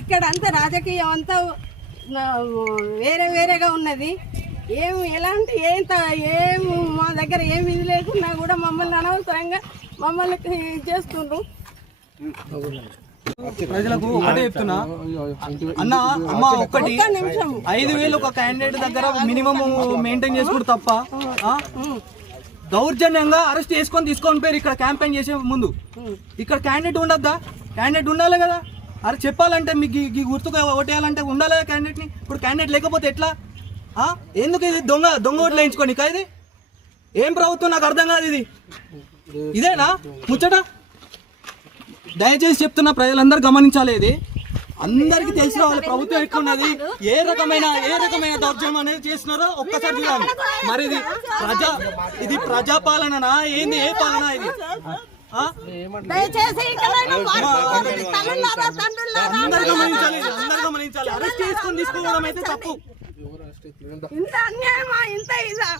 ఇక్కడ అంతా రాజకీయం అంతా వేరే వేరేగా ఉన్నది. ఎలాంటి ఏం మా దగ్గర ఏమి ఇది లేకున్నా కూడా మమ్మల్ని అనవసరంగా మమ్మల్ని చేస్తుండ్రు. ప్రజలకు ఒకటే చెప్తున్నా అన్న, అమ్మ ఒక్కటి 5,000 ఒక క్యాండిడేట్ దగ్గర మినిమం మెయింటైన్ చేసుకుంటూ తప్ప దౌర్జన్యంగా అరెస్ట్ చేసుకొని తీసుకొని పోయారు. ఇక్కడ క్యాంపెయిన్ చేసే ముందు ఇక్కడ క్యాండిడేట్ ఉండద్దా? క్యాండిడేట్ ఉండాలి కదా. అరే చెప్పాలంటే మీకు ఈ గుర్తుగా ఓటేయాలంటే ఉండాలి కదా క్యాండిడేట్ని. ఇప్పుడు క్యాండిడేట్ లేకపోతే ఎట్లా? ఎందుకు ఇది దొంగ ఓట్లు వేయించుకోని? ఇది ఏం ప్రభుత్వం నాకు అర్థం కాదు. ఇదేనా ముచ్చట? దయచేసి చెప్తున్నా, ప్రజలందరూ గమనించాలి. ఇది అందరికి తెలిసిన వాళ్ళ ప్రభుత్వం ఎట్లున్నది, ఏ రకమైన దౌర్జన్యం అనేది చేస్తున్నారో ఒక్కసారి చూడాలి. మరి ఇది ప్రజాపాలననా ఏంది? ఏ పాలన ఇది? అందరు గమనించాలి. అరెస్ట్ చేసుకొని తీసుకోవడం అయితే తప్పు. ఇంత అన్యాయమా? ఇంత ఇదా?